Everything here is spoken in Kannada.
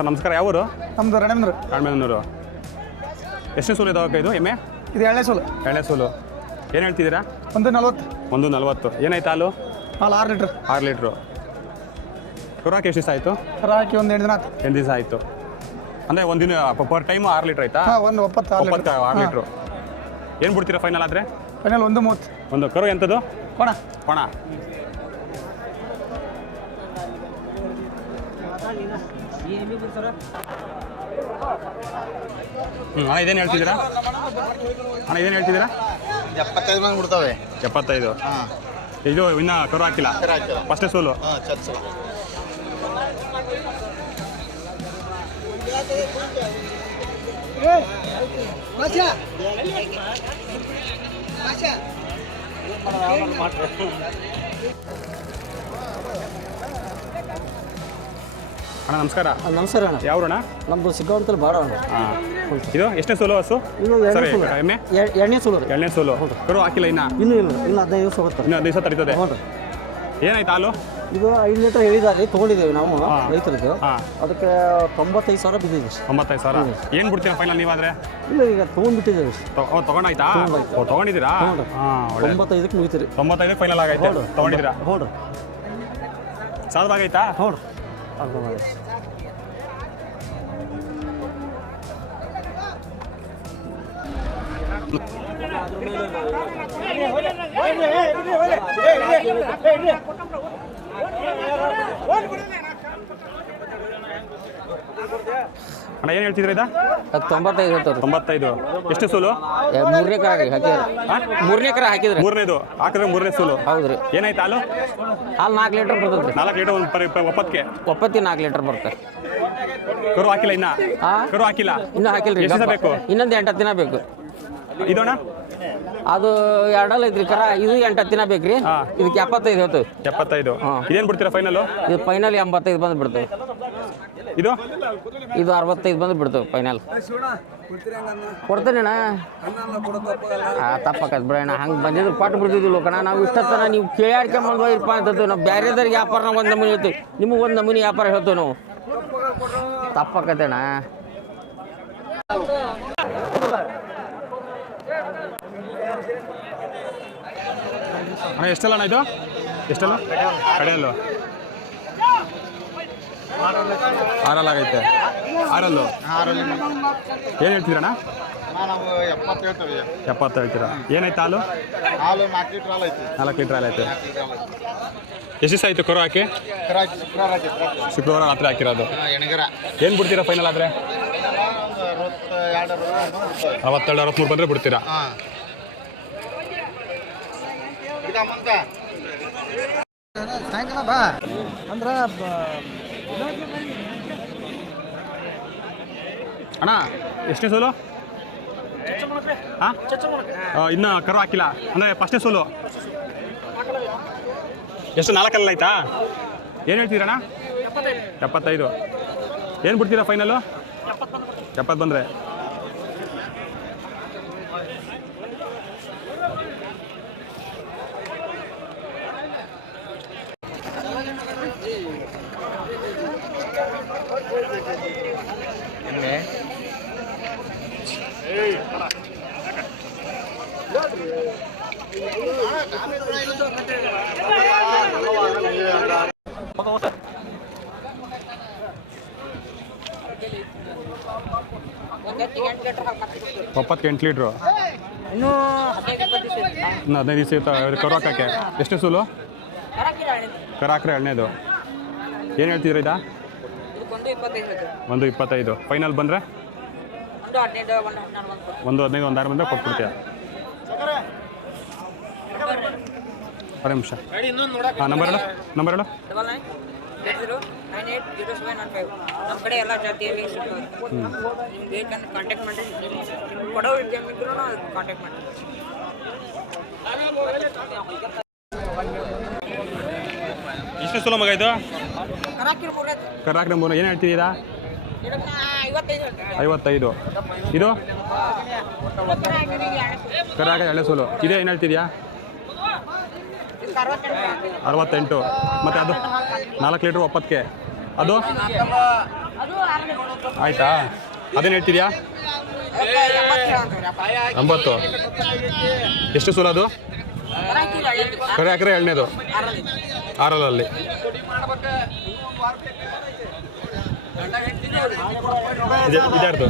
ಸರ್ ನಮಸ್ಕಾರ, ಯಾವೂರು? ನಮ್ದು ರಾಣೆಬೆನ್ನೂರು. ಎಷ್ಟನೇ ಸೂಲು ಇದಾವಕ್ಕ ಇದು ಎಮ್ಮೆ? ಇದು ಎರಡನೇ ಸೂಲು. ಏನು ಹೇಳ್ತಿದ್ದೀರಾ? 140. 140. ಏನಾಯ್ತು ಹಾಲು? 6 ಲೀಟ್ರ್. 6 ಲೀಟ್ರು. ಕರಾಕಿ ಎಷ್ಟು ದಿವಸ ಆಯಿತು? ಕರಾಕಿ ಒಂದು 8 ದಿನ ಆಯ್ತು. 8 ದಿವಸ ಆಯಿತು. ಅಂದರೆ ಒಂದಿನ ಪರ್ ಟೈಮು 6 ಲೀಟ್ರ್ ಆಯ್ತಾ? ಒಂದು 6 ಲೀಟ್ರು. ಏನು ಬಿಡ್ತೀರಾ ಫೈನಲ್ ಆದರೆ? ಫೈನಲ್ 130. ಒಂದು ಕರು ಎಂಥದ್ದು? ಕೊಣ. ಅಣ್ಣ ಇದೇನು ಹೇಳ್ತಿದ್ದೀರಾ? 75 ಬಂದು ಬಿಡ್ತವೆ. 75. ಇದು ಇನ್ನೂ ಕರು ಹಾಕಿಲ್ಲ, ಫಸ್ಟೇ ಸೋಲು. ಅಣ್ಣ ನಮಸ್ಕಾರ. ನಮಸ್ಕಾರ ಅಣ್ಣ. ಯಾವ್ರಣ್ಣ? ನಮ್ಮದು ಸಿಗ್ಗಾಂವತಲ್ಲಿ ಬಾಡ ಅಣ್ಣ. ಇದು ಎಷ್ಟನೇ ಸೋಲು ಹಸು? ಇನ್ನು ಎಮ್ಮೆ? ಎರಡನೇ ಸೋಲು. ಎರಡನೇ ಸೋಲು. ಕರು ಹಾಕಿಲ್ಲ ಇನ್ನು 15 ದಿವಸ ಹೋಗುತ್ತೆ. ಇನ್ನು 15 ದಿವಸ ತಡೀತದೆ. ಹ್ಞೂ ರೀ. ಏನಾಯ್ತು ಹಾಲು? ಇದು 5 ಲೀಟರ್ ಹೇಳಿದ್ದಾರೆ, ತೊಗೊಂಡಿದ್ದೇವೆ ನಾವು ರೈತರದ್ದು. ಹಾಂ. ಅದಕ್ಕೆ 95,000 ಬಿದ್ದಿದೆ. 95,000. ಏನು ಬಿಡ್ತೀರಾ ಫೈನಲ್ ನೀವಾದರೆ? ಇಲ್ಲ, ಈಗ ತೊಗೊಂಡ್ಬಿಟ್ಟಿದ್ದೇವೆ. ತೊಗೊಂಡಾಯ್ತಾ? ತೊಗೊಂಡಿದ್ದೀರಾ? ಹಾಂ, 95ಕ್ಕೆ ಮುಗಿತೀರಿ. 95 ಫೈನಲ್ ಆಗೈತೆ. ತೊಗೊಂಡಿದ್ದೀರಾ? ಹ್ಞೂ ರೀ. ಸಾಧವಾಗೈತಾ? ಹ್ಞೂ ರೀ. ಅಣ್ಣ ಏನು ಹೇಳ್ತಿದ್ರೆ ಇದು? 95 ಹೇಳ್ತಾರೆ. 95. ಎಷ್ಟು ಸೋಲು? 3ನೇ ಕರ ಹಾಕಿದ್ರೆ. 3ನೇ ಕರ ಹಾಕಿದ್ರೆ. ಮೂರನೇದು ಹಾಕಿದ್ರೆ 3ನೇ ಸೋಲು. ಹೌದ್ರಿ. ಏನಾಯ್ತು ಹಾಲು? ಹಾಲು 4 ಲೀಟರ್ ಬರ್ತದೆ. 4 ಲೀಟರ್ ಒಪ್ಪತ್ತಿಗೆ? ಒಪ್ಪತ್ತಿ 4 ಲೀಟರ್ ಬರುತ್ತೆ. ಕರು ಹಾಕಿಲ್ಲ ಇನ್ನ? ಕರು ಹಾಕಿಲ್ಲ ಇನ್ನೂ ಹಾಕಿಲ್ರಿ. ಎಷ್ಟು ದಿನ ಬೇಕು? ಇನ್ನೊಂದು 8 ದಿನ ಬೇಕು. ಇದೋಣ ಅದು 2 ಐತ್ರಿ ಕರ. ಇದು 8 ದಿನ ಬೇಕ್ರಿ. ಇದಕ್ಕೆ 75 ಹೇಳ್ತೇವೆ. 75. ಇದೇನು ಬಿಡ್ತೀರಾ ಫೈನಲು? ಇದು ಫೈನಲ್ 85 ಬಂದು ಬಿಡ್ತೇವೆ. ಇದು 65 ಬಂದು ಬಿಡ್ತೇವೆ ಫೈನಲ್. ಕೊಡ್ತೇನೆ ಅಣ್ಣ. ತಪ್ಪಕ್ಕದ್ ಬಿಡೋಣ. ಹಂಗೆ ಬಂದಿದ್ದು ಕೊಟ್ಟು ಬಿಡ್ತಿದ್ದಿಲ್ಲ ಕಣ. ನಾವು ಇಷ್ಟೊತ್ತನ ನೀವು ಕೇಳ್ಕೊಂಬಂದು ಇರಪ್ಪ ಅಂತೇವೆ. ನಾವು ಬೇರೆದವ್ರಿಗೆ ವ್ಯಾಪಾರ ನಾವು ಒಂದು ನಮೂನಿ ಹೇಳ್ತೀವಿ, ನಿಮಗೆ ಒಂದು ನಮೂನಿ ವ್ಯಾಪಾರ ಹೇಳ್ತೇವೆ ನಾವು. ತಪ್ಪಕ್ಕತ್ತೇಣ. ಅಣ್ಣ ಎಷ್ಟಲ್ಲ ಅಣ್ಣ ಇದು? ಎಷ್ಟಲ್ಲ? ಕಡೆಯಲ್ಲು 6 ಆಗೈತೆ. 6 ಏನು ಹೇಳ್ತೀರಣ್ಣ? 70 ಹೇಳ್ತೀರಾ? ಏನಾಯ್ತು ಹಾಲು? 4 ಲೀಟ್ರ್ ಹಾಲು ಐತೆ. ಎಷ್ಟು ದಿವಸ ಆಯಿತು ಕರು ಹಾಕಿ? ಶುಕ್ರವಾರ ರಾತ್ರಿ ಹಾಕಿರೋದು. ಏನು ಬಿಡ್ತೀರಾ ಫೈನಲ್ ಆದರೆ? 62-63 ಬಂದರೆ ಬಿಡ್ತೀರಾ? ಸಾಯಂಕಾಲ ಬಾ ಅಂದ್ರೆ ಅಣ್ಣ ಎಷ್ಟನೇ ಸೋಲು? ಹಾಂ, ಇನ್ನು ಕರು ಹಾಕಿಲ್ಲ ಅಂದರೆ ಫಸ್ಟ್ನೇ ಸೋಲು. ಎಷ್ಟು 4 ಆಯ್ತಾ? ಏನು ಹೇಳ್ತೀರಣ್ಣ? 75. ಏನು ಬಿಡ್ತೀರಾ ಫೈನಲ್ಲು? 70 ಬಂದರೆ? $8 ಲೀಟ್ರು. ಇನ್ನೂ 15 ದಿವಸ ಇರ್ತಾವೆ ಕರು ಹಾಕೋಕ್ಕೆ. ಎಷ್ಟು ಸೂಲು? ಕರು ಹಾಕ್ರೆ 2ನೇದು. ಏನು ಹೇಳ್ತಿದ್ರಿ ಇದಾ? 125. ಫೈನಲ್ ಬಂದರೆ 115, 1 6 ಬಂದರೆ ಕೊಟ್ಬಿಡ್ತೀಯ? 2 ನಿಮಿಷ. ಹಾಂ, ನಂಬರ್ ಹೇಳು. 9980980715. ನಮ್ಮ ಕಡೆ ಎಲ್ಲ ಜಾತಿಯಲ್ಲಿ ಸಿಗ್ತದೆ. ನಿಮ್ಗೆ ಬೇಕಂದ್ರೆ ಕಾಂಟ್ಯಾಕ್ಟ್ ಮಾಡಿ. ಕೊಡೋ ಇದ್ರೂ ಕಾಂಟ್ಯಾಕ್ಟ್ ಮಾಡಿ. ಎಷ್ಟು ಸೋಲು ಮಗ ಇದು? ಕರಾಕಿ 3. ಏನು ಹೇಳ್ತಿದ್ದೀರಾ? 55. ಇದು ಕರಾಗ 2 ಸೋಲು. ಇದೇ ಏನು ಹೇಳ್ತಿದ್ಯಾ? 68. ಮತ್ತು ಅದು 4 ಲೀಟ್ರ್ 70ಕ್ಕೆ. ಅದು ಆಯ್ತಾ ಅದೇನು ಹೇಳ್ತಿದ್ಯಾ? 80. ಎಷ್ಟು ಸೂಲ ಅದು? ಕರೆ ಹಾಕಿದ್ರೆ ಎರಡನೇದು 6ರಲ್ಲಿ. ಇದ್ಯಾರ್ದು?